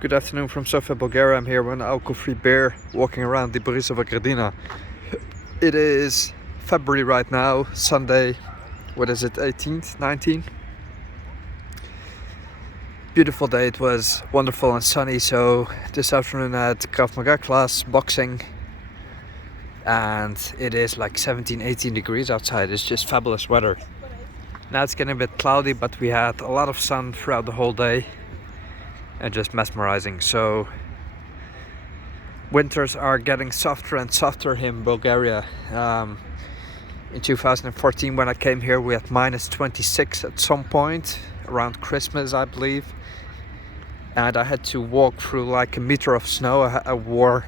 Good afternoon from Sofia, Bulgaria. I'm here with an alcohol-free beer walking around the Borisova Gradina. It is February right now, Sunday, what is it, 18th, 19th? Beautiful day, it was wonderful and sunny, so this afternoon I had Krav Maga class, boxing, and it is like 17, 18 degrees outside. It's just fabulous weather. Now it's getting a bit cloudy, but we had a lot of sun throughout the whole day. And just mesmerizing. So winters are getting softer and softer in Bulgaria. In 2014 when I came here we had minus 26 at some point around Christmas, I believe, and I had to walk through like a meter of snow. I wore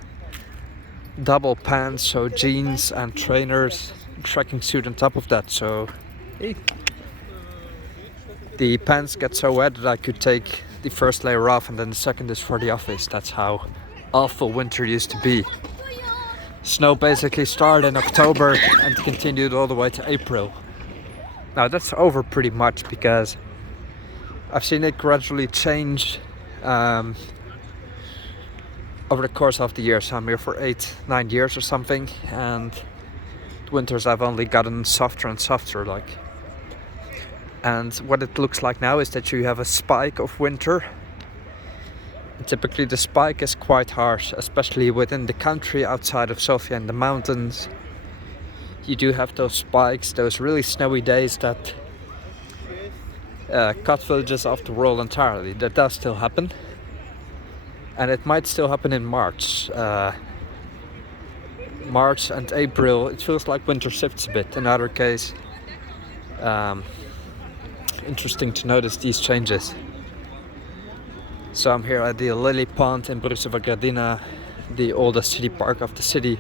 double pants, so jeans and trainers, trekking suit on top of that, so the pants get so wet that I could take the first layer off and then the second is for the office. That's how awful winter used to be. Snow basically started in October and continued all the way to April. Now that's over pretty much because I've seen it gradually change over the course of the year. So I'm here for 8-9 years or something, and the winters I've only gotten softer and softer, like. And what it looks like now is that you have a spike of winter. And typically the spike is quite harsh, especially within the country outside of Sofia in the mountains. You do have those spikes, those really snowy days that cut villages off the world entirely. That does still happen. And it might still happen in March. March and April, it feels like winter shifts a bit. In either case, interesting to notice these changes. So I'm here at the Lily Pond in Borisova Gradina, the oldest city park of the city.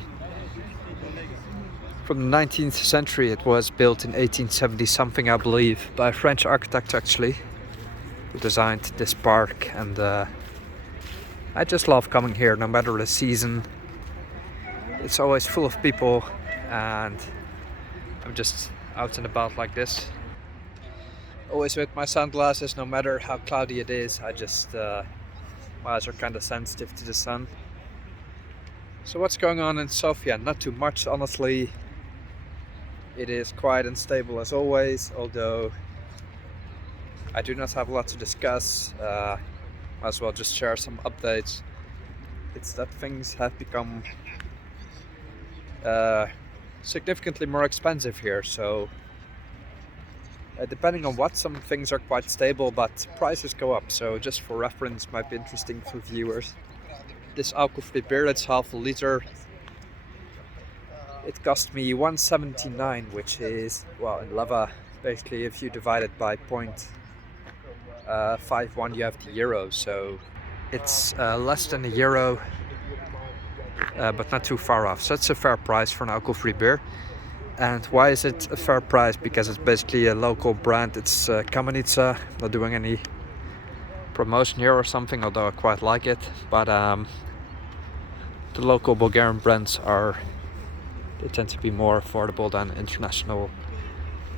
From the 19th century, it was built in 1870 something, I believe, by a French architect actually, who designed this park. And I just love coming here no matter the season. It's always full of people and I'm just out and about like this. Always with my sunglasses, no matter how cloudy it is. I just, my eyes are kind of sensitive to the sun. So what's going on in Sofia? Not too much, honestly. It is quiet and stable as always, although I do not have a lot to discuss. Might as well just share some updates. It's that things have become significantly more expensive here, so depending on what, some things are quite stable, but prices go up. So just for reference, might be interesting for viewers. This alcohol-free beer, it's half a liter. It cost me 1.79, which is, well, in leva, basically if you divide it by 0.51, you have the euro. So it's less than €1, but not too far off. So it's a fair price for an alcohol-free beer. And why is it a fair price? Because it's basically a local brand. It's Kamenitsa. Not doing any promotion here or something, although I quite like it. But the local Bulgarian brands they tend to be more affordable than international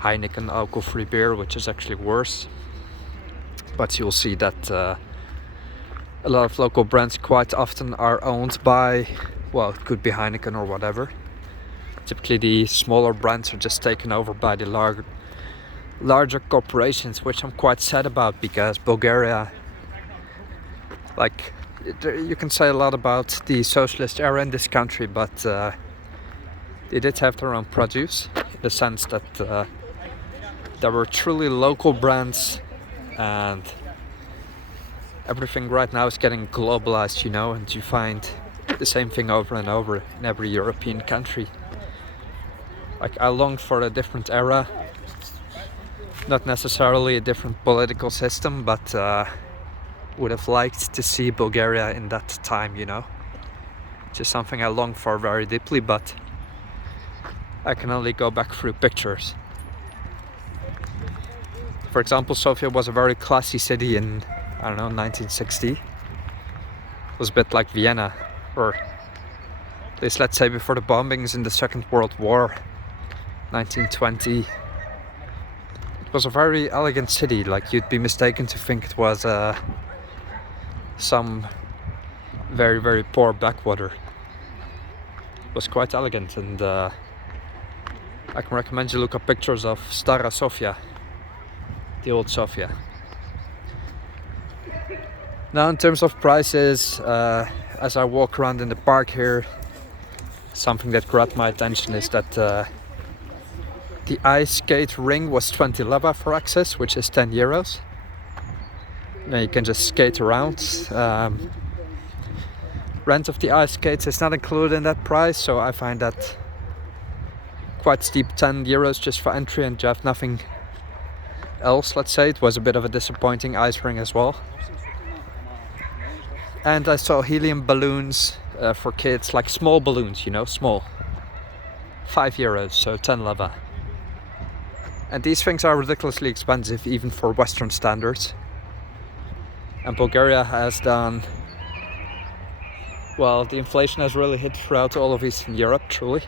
Heineken alcohol-free beer, which is actually worse. But you'll see that a lot of local brands quite often are owned by, well, it could be Heineken or whatever. Typically the smaller brands are just taken over by the larger corporations, which I'm quite sad about, because Bulgaria, like, you can say a lot about the socialist era in this country, but they did have their own produce, in the sense that there were truly local brands, and everything right now is getting globalized, you know, and you find the same thing over and over in every European country. Like, I longed for a different era, not necessarily a different political system, but would have liked to see Bulgaria in that time, you know. Just something I long for very deeply, but I can only go back through pictures. For example, Sofia was a very classy city in, I don't know, 1960. It was a bit like Vienna, or at least let's say before the bombings in the Second World War. 1920. It was a very elegant city. Like, you'd be mistaken to think it was some very, very poor backwater. It was quite elegant, and I can recommend you look up pictures of Stara Sofia, the old Sofia. Now in terms of prices, as I walk around in the park here, something that grabbed my attention is that the ice skate ring was 20 leva for access, which is 10 euros. Now you can just skate around. Rent of the ice skates is not included in that price, so I find that quite steep. 10 euros just for entry, and you have nothing else. Let's say it was a bit of a disappointing ice ring as well. And I saw helium balloons for kids, like small balloons, you know, small. 5 euros, so 10 leva. And these things are ridiculously expensive even for Western standards. And Bulgaria has done, well, the inflation has really hit throughout all of Eastern Europe, truly.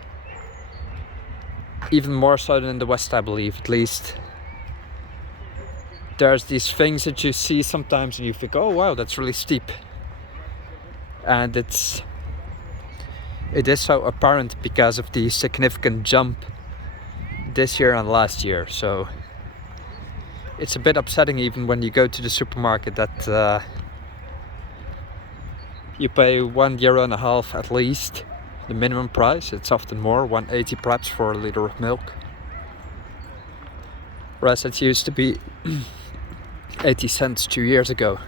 Even more so than in the West, I believe, at least. There's these things that you see sometimes and you think, oh wow, that's really steep. And it is so apparent because of the significant jump this year and last year. So it's a bit upsetting even when you go to the supermarket that you pay €1.50 at least, the minimum price. It's often more, 1.80 perhaps for a liter of milk. Whereas it used to be 80 cents 2 years ago.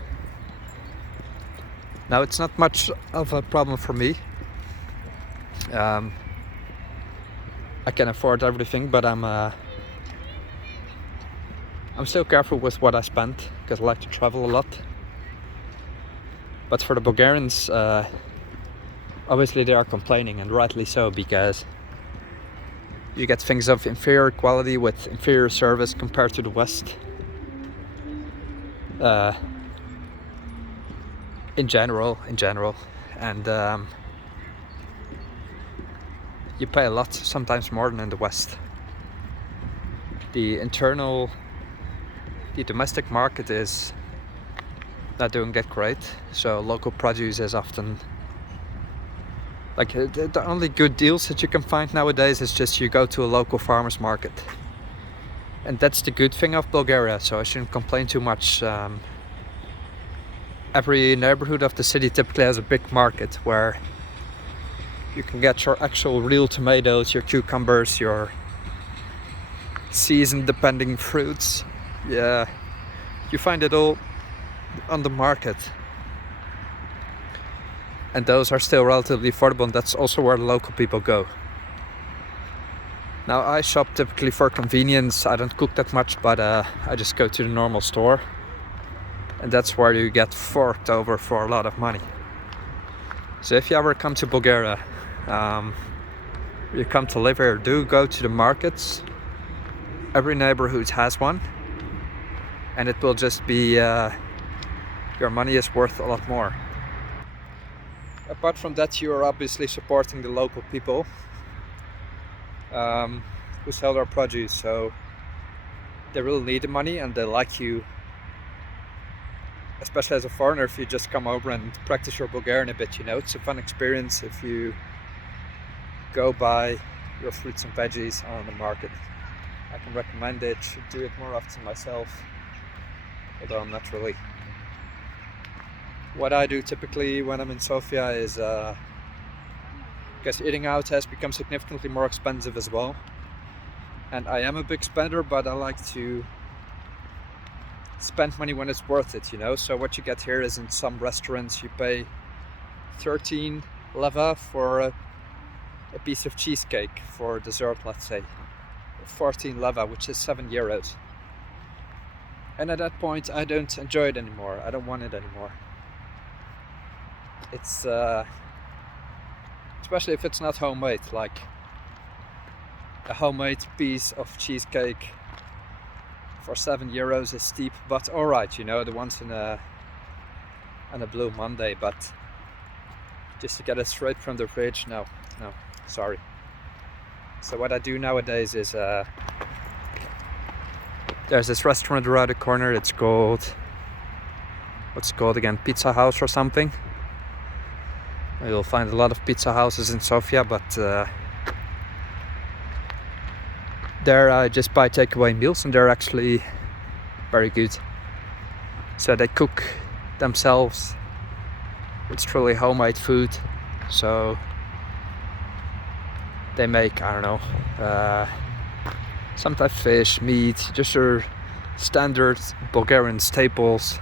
Now it's not much of a problem for me. I can afford everything, but I'm still careful with what I spend because I like to travel a lot. But for the Bulgarians, obviously they are complaining, and rightly so, because you get things of inferior quality with inferior service compared to the West. In general, and you pay a lot, sometimes more than in the West. The domestic market is not doing that great, so local produce is often like the only good deals that you can find nowadays is just you go to a local farmer's market, and that's the good thing of Bulgaria, so I shouldn't complain too much. Every neighborhood of the city typically has a big market where you can get your actual real tomatoes, your cucumbers, your season depending fruits. Yeah, you find it all on the market, and those are still relatively affordable, and that's also where the local people go. Now I shop typically for convenience. I don't cook that much, but I just go to the normal store, and that's where you get forked over for a lot of money. So if you ever come to Bulgaria, you come to live here, do go to the markets. Every neighborhood has one, and it will just be your money is worth a lot more. Apart from that, you are obviously supporting the local people who sell their produce, so they really need the money and they like you, especially as a foreigner. If you just come over and practice your Bulgarian a bit, you know, it's a fun experience if you go buy your fruits and veggies on the market. I can recommend it. Should do it more often myself, although I'm not really. What I do typically when I'm in Sofia is because eating out has become significantly more expensive as well, and I am a big spender, but I like to spend money when it's worth it, you know. So what you get here is in some restaurants you pay 13 leva for a piece of cheesecake for dessert, let's say 14 leva, which is 7 euros, and at that point I don't enjoy it anymore. I don't want it anymore. It's especially if it's not homemade. Like a homemade piece of cheesecake for 7 euros is steep, but alright, you know, the ones on a Blue Monday, but just to get it straight from the fridge, no, sorry. So what I do nowadays is there's this restaurant around the corner. It's called, what's it called again, Pizza House or something. You'll find a lot of pizza houses in Sofia, but there I just buy takeaway meals, and they're actually very good. So they cook themselves. It's truly homemade food. So they make, I don't know, sometimes fish, meat, just your standard Bulgarian staples.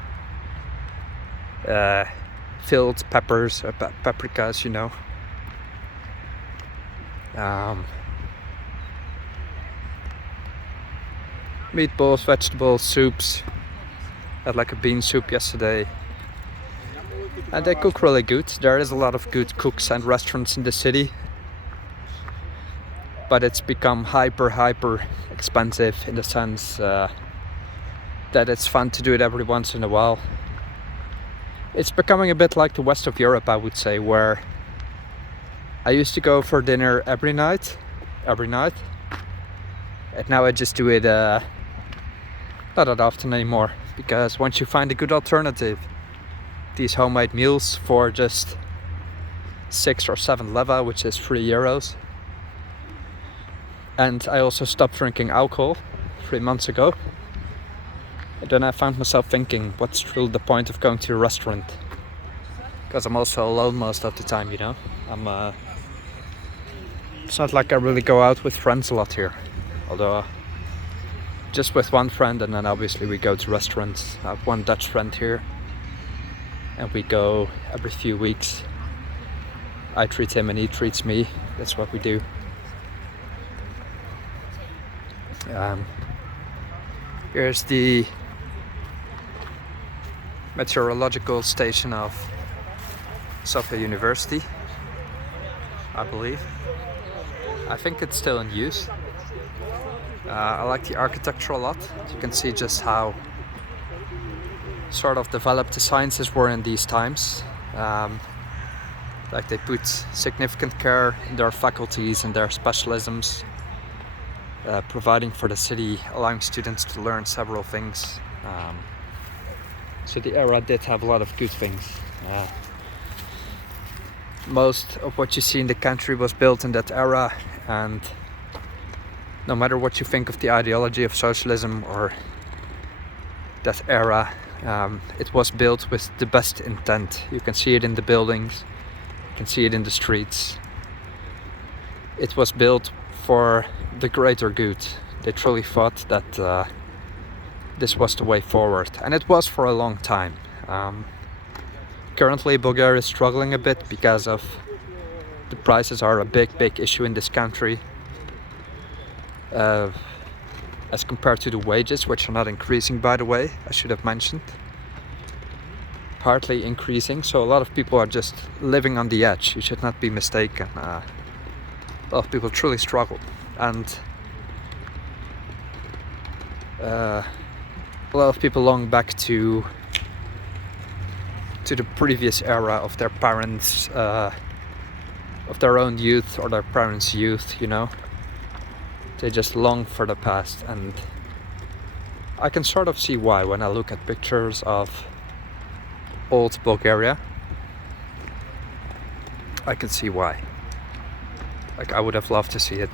Filled peppers, paprikas, you know. Meatballs, vegetables, soups. Had like a bean soup yesterday. And they cook really good. There is a lot of good cooks and restaurants in the city. But it's become hyper expensive in the sense that it's fun to do it every once in a while. It's becoming a bit like the west of Europe, I would say, where I used to go for dinner every night. And now I just do it not that often anymore, because once you find a good alternative, these homemade meals for just 6 or 7 leva, which is €3. And I also stopped drinking alcohol 3 months ago. And then I found myself thinking, what's really the point of going to a restaurant? Because I'm also alone most of the time, you know. It's not like I really go out with friends a lot here. Although, just with one friend, and then obviously we go to restaurants. I have one Dutch friend here. And we go every few weeks. I treat him and he treats me. That's what we do. Here's the meteorological station of Sofia University, I believe. I think it's still in use. I like the architecture a lot. You can see just how sort of developed the sciences were in these times. Like they put significant care in their faculties and their specialisms, providing for the city, allowing students to learn several things. So the era did have a lot of good things. Most of what you see in the country was built in that era, and no matter what you think of the ideology of socialism or that era, it was built with the best intent. You can see it in the buildings, you can see it in the streets. It was built for the greater good. They truly thought that this was the way forward, and it was for a long time. Currently Bulgaria is struggling a bit because of the prices are a big issue in this country, as compared to the wages, which are not increasing, by the way, I should have mentioned. Partly increasing, so a lot of people are just living on the edge. You should not be mistaken. A lot of people truly struggle, and a lot of people long back to the previous era of their parents, of their own youth or their parents' youth, you know. They just long for the past, and I can sort of see why when I look at pictures of old Bulgaria. I can see why. Like, I would have loved to see it.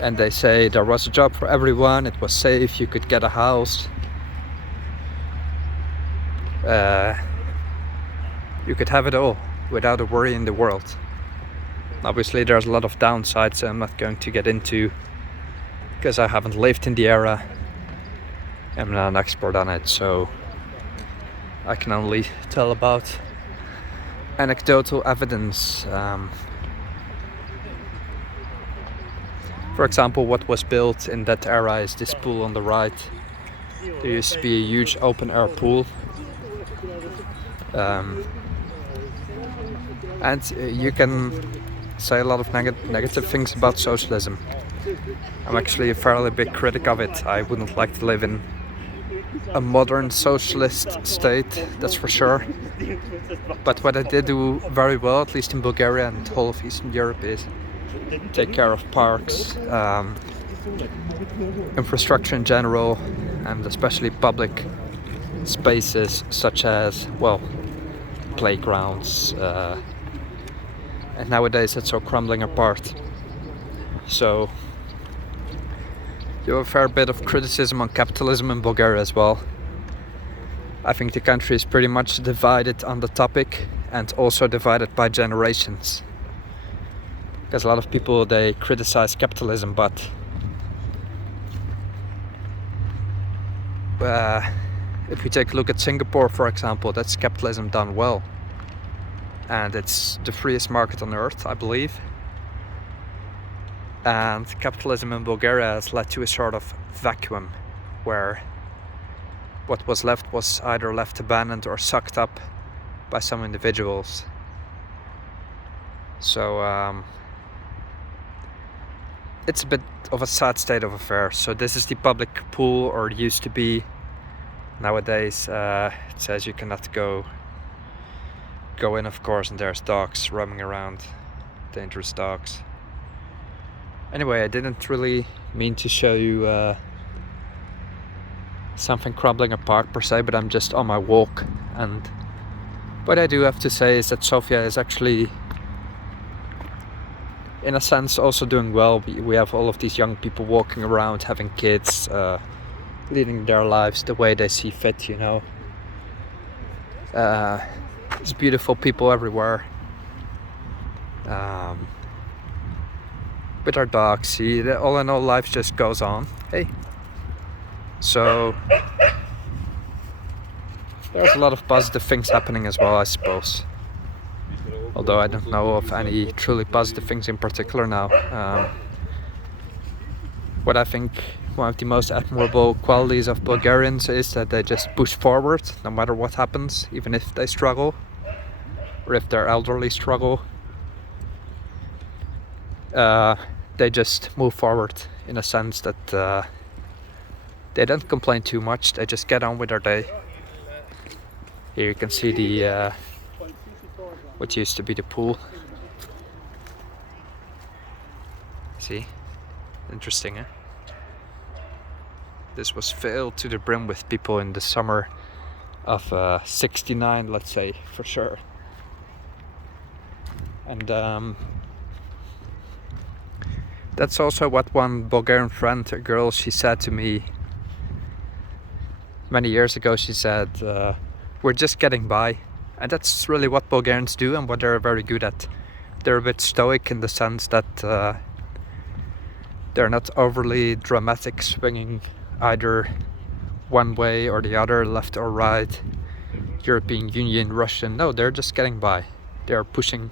And they say there was a job for everyone, it was safe, you could get a house. You could have it all without a worry in the world. Obviously there's a lot of downsides I'm not going to get into, because I haven't lived in the era. I'm not an expert on it, so I can only tell about anecdotal evidence. For example, what was built in that era is this pool on the right. There used to be a huge open air pool. And you can say a lot of negative things about socialism. I'm actually a fairly big critic of it. I wouldn't like to live in a modern socialist state, that's for sure. But what I did do very well, at least in Bulgaria and the whole of Eastern Europe, is take care of parks, infrastructure in general, and especially public spaces such as, well, playgrounds, and nowadays it's all crumbling apart. So you have a fair bit of criticism on capitalism in Bulgaria as well. I think the country is pretty much divided on the topic, and also divided by generations. Because a lot of people, they criticize capitalism, but if we take a look at Singapore, for example, that's capitalism done well. And it's the freest market on earth, I believe. And capitalism in Bulgaria has led to a sort of vacuum where what was left was either left abandoned or sucked up by some individuals. So it's a bit of a sad state of affairs. So this is the public pool, or it used to be. Nowadays it says you cannot go in, of course, and there's dogs roaming around, dangerous dogs. Anyway, I didn't really mean to show you something crumbling apart per se, but I'm just on my walk, and what I do have to say is that Sofia is actually, in a sense, also doing well. We have all of these young people walking around, having kids, leading their lives the way they see fit, you know. There's beautiful people everywhere. With our dogs, see, all in all, life just goes on. Hey. So there's a lot of positive things happening as well, I suppose. Although I don't know of any truly positive things in particular now. What I think one of the most admirable qualities of Bulgarians is that they just push forward no matter what happens, even if they struggle, or if their elderly struggle. They just move forward in a sense that they don't complain too much, they just get on with their day. Here you can see the what used to be the pool. See? Interesting, eh? This was filled to the brim with people in the summer of 69, let's say, for sure. And that's also what one Bulgarian friend, a girl, she said to me many years ago. She said, we're just getting by. And that's really what Bulgarians do, and what they're very good at. They're a bit stoic in the sense that they're not overly dramatic, swinging either one way or the other, left or right, European Union, Russian. No, they're just getting by. They're pushing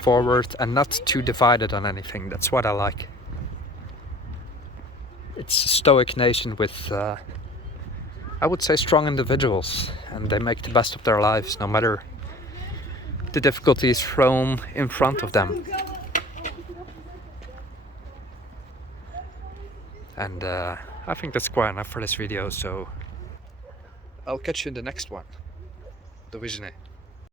forward and not too divided on anything. That's what I like. It's a stoic nation with, I would say, strong individuals, and they make the best of their lives no matter the difficulties thrown in front of them. And I think that's quite enough for this video, so I'll catch you in the next one. Do widzenia.